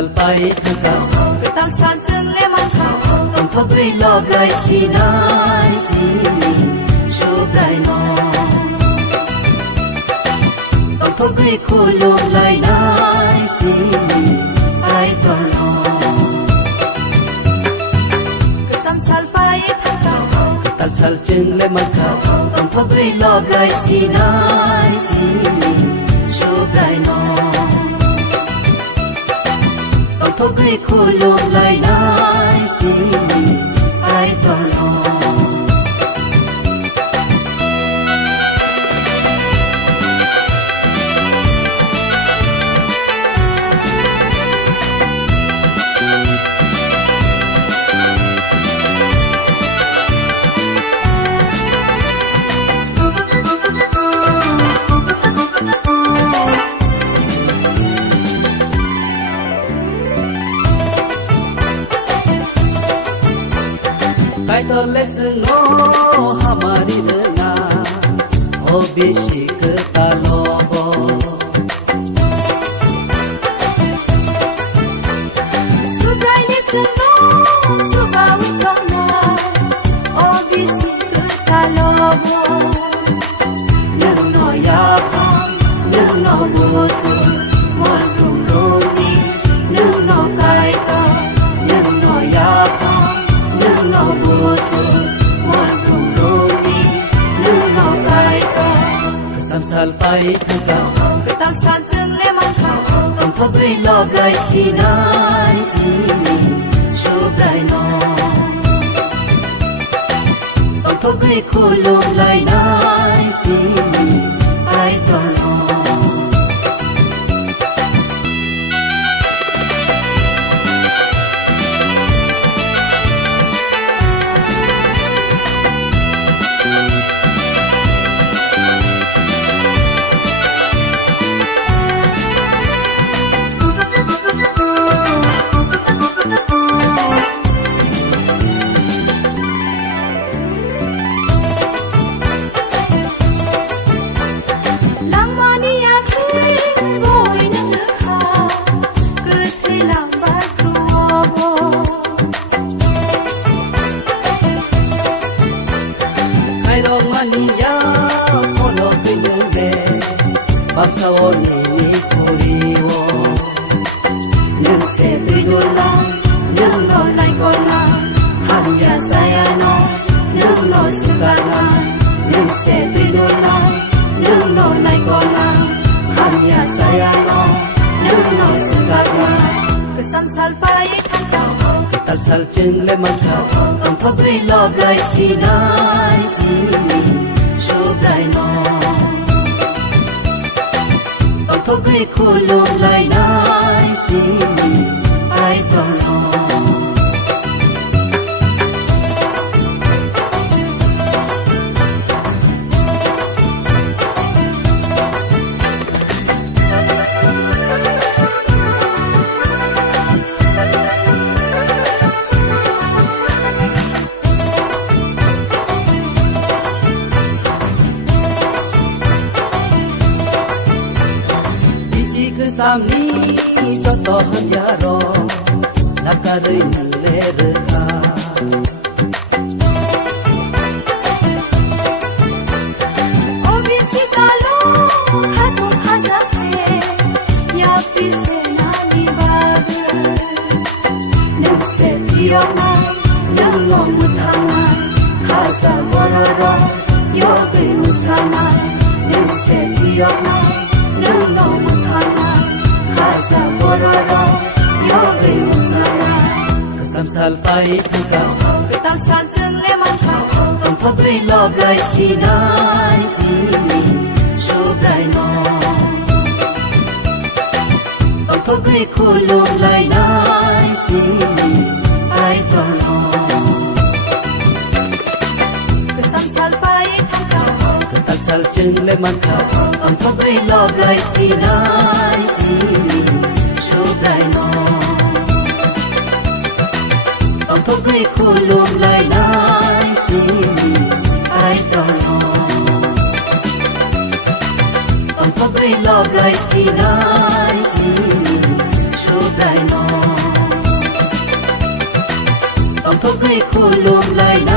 sal pai thaka tang san chân le man tha tom thoi love lai si nai si shu dai no tom thoi kholo lai nai si ai to no sam sal pai thaka tal sal chen le man tha tom thoi love lai si nai si shu dai no Thogui kholo lai nai si ai to no Kai to lesson no hamari na o bishik ta lobo Subrai lesson no subawi to na o bisik ta lobo Nang no ya pa nang no buzu mon rum rumi nang no kai to nang no ya pa no buzu mon rum rumi nang no kai to sam sal pai thaka tang san chân le man tha tom thoi love lai si nai si shu dai no tom thoi kholo lai nai si ai to no Pasawoni ni kuriwo Nang se tuyola Nang no nai kona Hanya saya no Nang no sugana Nang se tuyola Nang no nai kona Hanya saya no Nang no sugana Kesam sal pai thaka Tal sal chen le mata Tom thoi love lai si nai si Shu dai no Thogui kholo lai nai si ai to no Samni cho to hanya ro nakadai le rekha obisi kalo khatu khaza pe ya pise na dibag nang se diona nang no mutana khaza bororo yo be musana nang se diona nang no mutana khaza bororo yo be musana kasam sal pai thaka tang san chân le man tha tom thoi love lai si nai si shu dai no tom thoi kholo lai nai si ai to no kesam sal pai thaka tal sal chen le man tha tom thoi love lai si nai si shu dai no tom thoi kholo lai nai si ai to no tom thoi love lai si nai si shu dai no ทุกให้คู่ลมเลย